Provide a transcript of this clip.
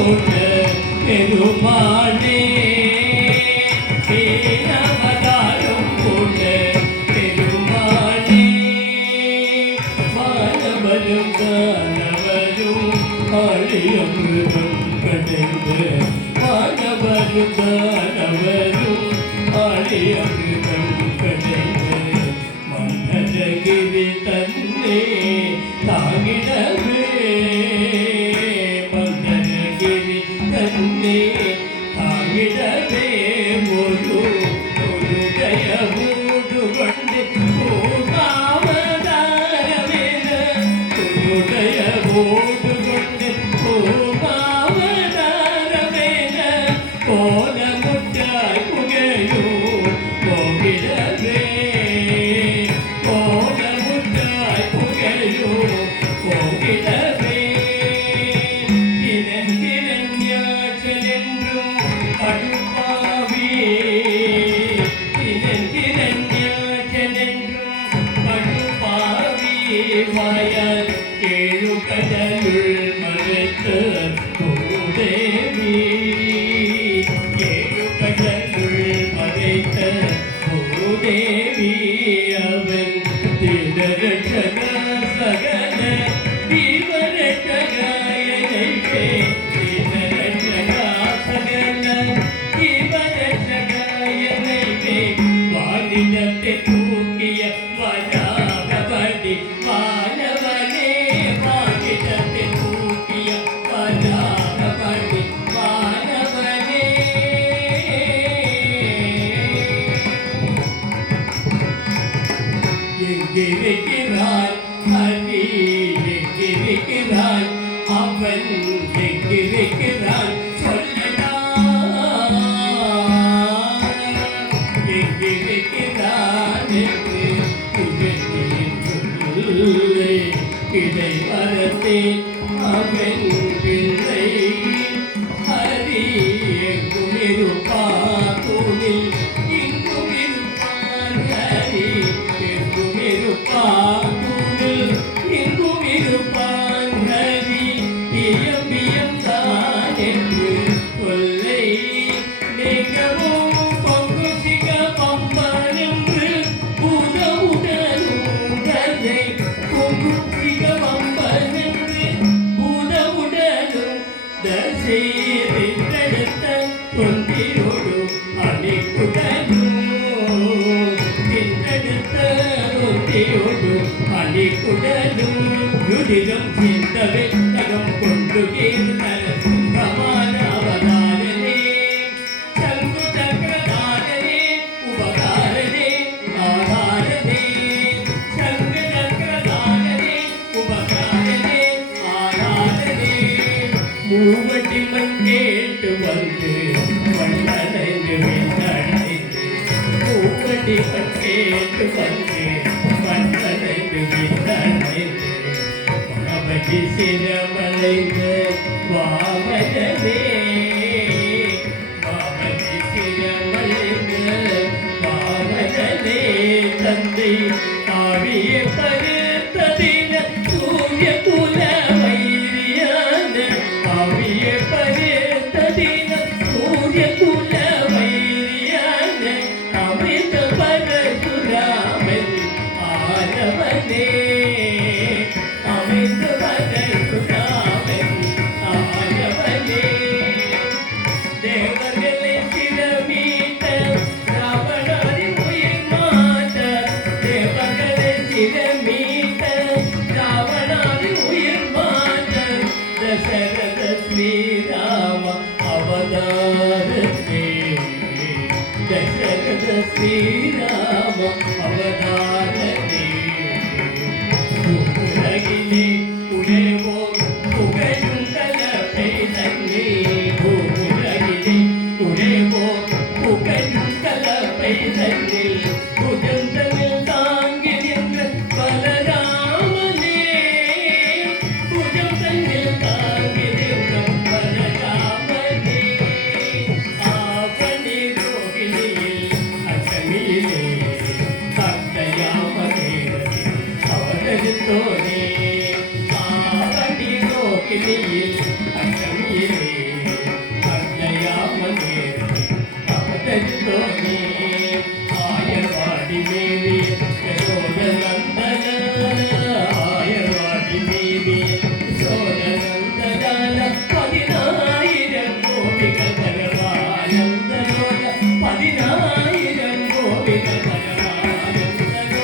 போட்ட பெருமானே அவதாரம் போட்ட பெருமானே மாணவரும் தானவரும் ஆழியமிருதம் கடைந்து மாணவரும் தானவரும் ஆழியமிருதம் கடைந்து மந்தகிரி தன்னே தாங்கிடவே மந்தகிரி தன்னே தாங்கிடவே ஒரு ஜயமூடு கொண்டு பூமாவதாரவேன ஜயமூடு கொண்டு பூமாவதாரவேன போன முட்டாய் புகையோ போகிடவே வயல் ஏழுகடலுள் மறைத்த பூதேவி ஏழுகடலுள் மறைத்த பூதேவி அவன் திடரட்சக சகல தீவரட்சகாயனைவே திடரட்சகா சகல தீவரட்சகாயனைவே வானிடத்தை தூக்கிய வராகபடி வானவனே வானிடத்தை தூக்கிய வராகபடி வானவனே எங்கிருக்கிறாய் ஹரி எங்கிருக்கிறாய் அவன் எங்கிருக்கிறாய் சொல்லடா எங்கிருக்கிறான் என்று சொல்லை இடை வரத்தே அவன் பிள்ளை ஹரி எங்கும் இருப்பார் தூணில் இங்கும் இருப்பார் ஹரி எங்கும் இருப்பார் தூணில் இங்கும் இருப்பார் ஹரி இயம் தான் என்று சொல்லை நீங்கவும் பொங்கு சிக பம்பன் என்று பூதவுடனும் கதை பொங்கு சிக பம்பன் என்று பூதவுடனும் தசை திட்டெடுத்த தொந்திரோடு அணிக்குடலும் திட்டெடுத்த தொந்திரோடு அணிக்குடலும் ருதிரம் சிந்தவே நகம் கொண்டு கீர்த்தன பிரமாண அவதாரனே சங்கு சக்கரதாரனே உபகாரனே ஆதாரனே சங்கு சக்கரதாரனே உபகாரனே ஆதாரனே மூவடி மண் கேட்டு வந்து மண்ணடைந்து விண்ணடைந்து மூவடி மண் கேட்டு வந்து மண்ணடைந்து விண்ணடைந்து மகபதி சிரமலைந்த வாமனே மகபதி சிரமலைந்த வாமனே தந்தை ஆழிய பருத்ததின சூரிய குல வைரியான ஆழிய பருத்ததின சூரிய குல வைரியான அமிர்த பரசுராமன் ஆனவனே அமிர்த பரசுராமன் ஆனவனே தேவர்களை சிரமீட்ட ராவணாதி உயிர் மாட்ட தேவர்களை சிரமீட்ட ராவணாதி உயிர் மாட்ட தசரத ஸ்ரீராம அவதாரத்தே தசரத ஸ்ரீராம அவதாரத்தே உலகிலே உடைவோம் புகழும் கலப்பை தன்னே உலகிலே உடைவோம் புகழும் கலப்பை தன்னே புஜந்தமிழ் தாங்கி நின்ற பலராமனே புஜந்தமிழ் தாங்கி நின்ற பலராமனே ஆவணி ரோகிணியில் அச்சமியிலே தத்தையாமனே அவதரித்தோனே ஆவணி ரோகிணியில் அச்சமியிலே गोविंद